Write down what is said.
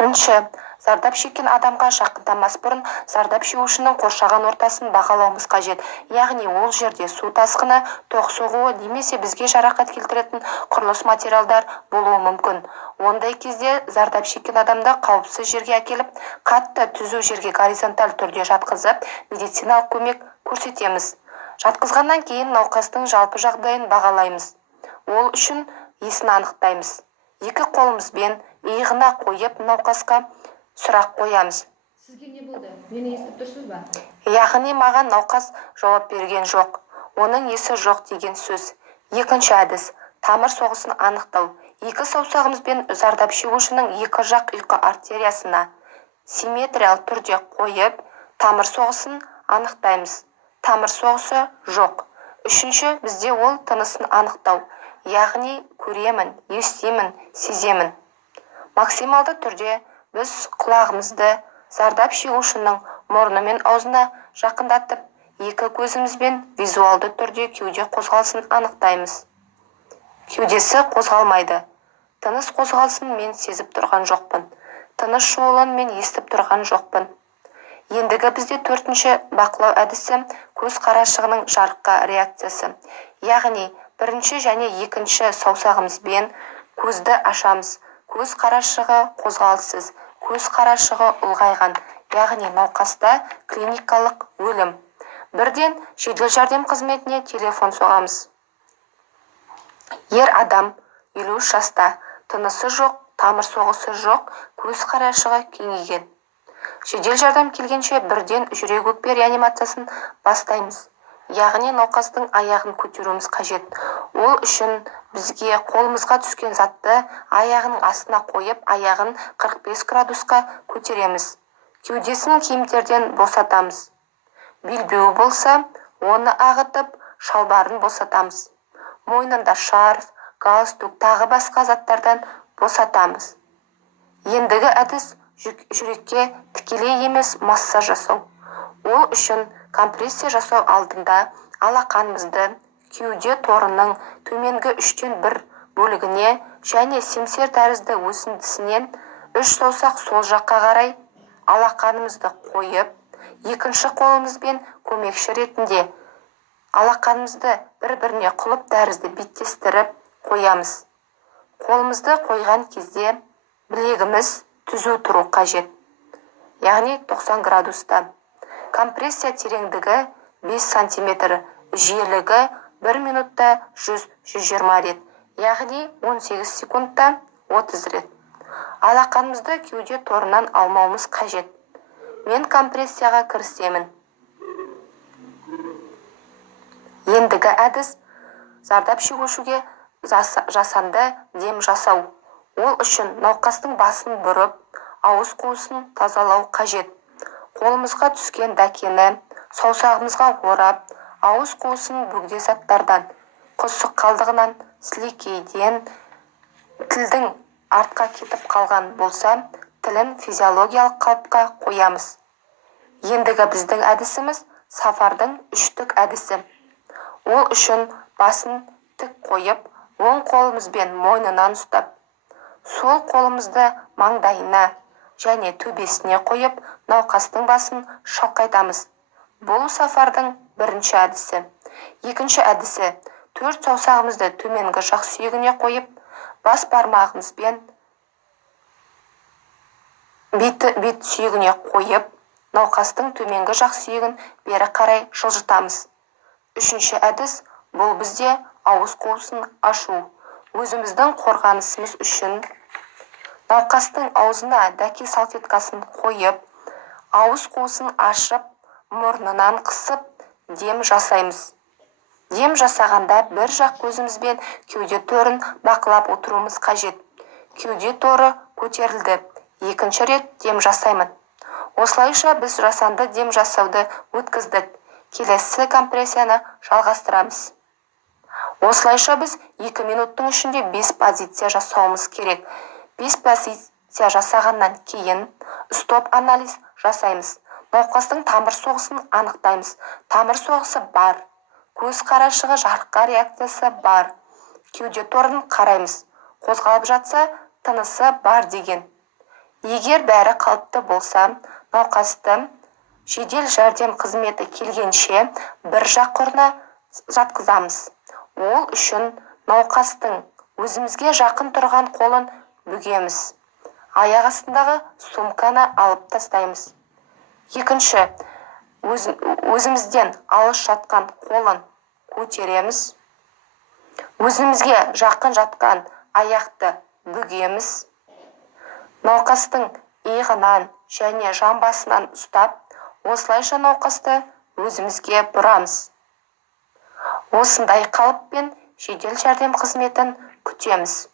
Бірінші, зардап шеккен адамға жақындамас бұрын зардап шегушінің қоршаған ортасын бағалауымыз қажет. Яғни ол жерде су тасқыны, тоқ соғуы немесе бізге жарақат келтіретін құрылыс материалдар болуы мүмкін. Ондай кезде зардап шеккен адамды қауіпсіз жерге әкеліп, қатты түзу жерге горизонталь түрде жатқызып, медициналық көмек көрсетеміз. Жатқызғаннан кейін науқастың жалпы жағдайын бағалаймыз. Ол үшін есін анықтаймыз. Екі қолымызбен иығына қойып науқасқа сұрақ қоямыз. Сізге не болды? Мені естіп тұрсыз ба? Яғни маған науқас жауап берген жоқ. Оның есі жоқ деген сөз. Екінші әдіс – тамыр соғысын анықтау. Екі саусағымызбен зардап шегушінің екі жақ ұйқы артериясына симметриялы түрде қойып, тамыр соғысын анықтаймыз. Тамыр соғысы жоқ. Үшінші, бізде ол тынысын анықтау. Яғни көремін, естимін, сеземін. Максималды түрде біз құлағымызды зардап шегушінің мұрны мен аузына жақындатып, екі көзімізбен визуалды түрде кеуде қозғалысын анықтаймыз. Кеудесі қозғалмайды. Тыныс қозғалысын мен сезіп тұрған жоқпын. Тыныс шуылын мен естіп тұрған жоқпын. Ендігі бізде төртінші бақылау әдісі көз қарашығының жарыққа реакциясы. Яғни бірінші және екінші саусағымызбен көзді ашамыз. Көз қарашығы қозғалыссыз, көз қарашығы ұлғайған, яғни науқаста клиникалық өлім. Бірден жедел жәрдем қызметіне телефон соғамыз. Ер адам 53 жаста, тынысы жоқ, тамыр соғысы жоқ, көз қарашығы кеңейген. Жедел жәрдем келгенше бірден жүрек өкпе реанимациясын бастаймыз. Яғни науқастың аяғын көтеруіміз қажет. Ол үшін бізге қолымызға түскен затты аяғының астына қойып, аяғын 45 градусқа көтереміз. Кеудесін киімдерден босатамыз. Белбеуі болса, оны ағытып, шалбарын босатамыз. Мойнында шарф, галстук, тағы басқа заттардан босатамыз. Ендігі әдіс жүрекке тікелей емес массаж жасау. Ол үшін компрессия жасау алдында алақанымызды кеуде торының төменгі 3/1 бөлігіне және семсер тәрізді өсіндісінен 3 саусақ сол жаққа қарай алақанымызды қойып, екінші қолымызбен көмекші ретінде алақанымызды бір-біріне құлып тәрізді беттестіріп қоямыз. Қолымызды қойған кезде білегіміз түзу тұру қажет. Яғни 90 градуста. Компрессия тереңдігі 5 см, жиілігі 1 минутта 100-120 рет. Яғни 18 секундта 30 рет. Алақанымызды кеуде торынан алмауымыз қажет. Мен компрессияға кірісемін. Ендігі әдіс зардап шегушіге жасанды дем жасау. Ол үшін науқастың басын бұрып, ауыз қуысын тазалау қажет. Қолымызға түскен дәкені саусағымызға орап, ауыз қуысын бөгде заттардан, құсық қалдығынан, сілекейден, тілдің артқа кетіп қалған болса, тілін физиологиялық қалыпқа қоямыз. Ендігі біздің әдісіміз сафардың үштік әдісі. Ол үшін басын тік қойып, оң қолымызбен мойнынан ұстап, сол қолымызды маңдайына және төбесіне қойып, науқастың басын шалқайтамыз. Бұл сафардың бірінші әдісі. Екінші әдісі 4 саусағымызды төменгі жақ сүйегіне қойып, бас бармағымызбен бет сүйегіне қойып, науқастың төменгі жақ сүйегін бері қарай жылжытамыз. Үшінші әдіс бұл бізде ауыз қуысын ашу. Өзіміздің қорғанысымыз үшін науқастың аузына дәке салфеткасын қойып, ауыз қуысын ашып, мұрнынан қысып, дем жасаймыз. Дем жасағанда бір жақ көзімізбен кеуде торын бақылап отыруымыз қажет. Кеуде торы көтерілді. Екінші рет дем жасаймын. Осылайша біз жасанды дем жасауды өткіздік. Келесі компрессияны жалғастырамыз. Осылайша біз 2 минуттың ішінде 5 позиция жасауымыз керек. 5 позиция жасағаннан кейін стоп анализ жасаймыз. Науқастың тамыр соғысын анықтаймыз. Тамыр соғысы бар. Көз қарашығы жарыққа реакциясы бар. Кеуде торын қараймыз. Қозғалып жатса, тынысы бар деген. Егер бәрі қалыпты болса, науқасты жедел жәрдем қызметі келгенше бір жақ орнына жатқызамыз. Ол үшін науқастың өзімізге жақын тұрған қолын бүгеміз. Аяқ астындағы сумканы алып тастаймыз. Екінші, өзімізден алыс жатқан қолын көтереміз. Өзімізге жақын жатқан аяқты бүгеміз. Науқастың иығынан және жамбасынан ұстап, осылайша науқасты өзімізге бұрамыз. Осындай қалыппен жедел жәрдем қызметін күтеміз.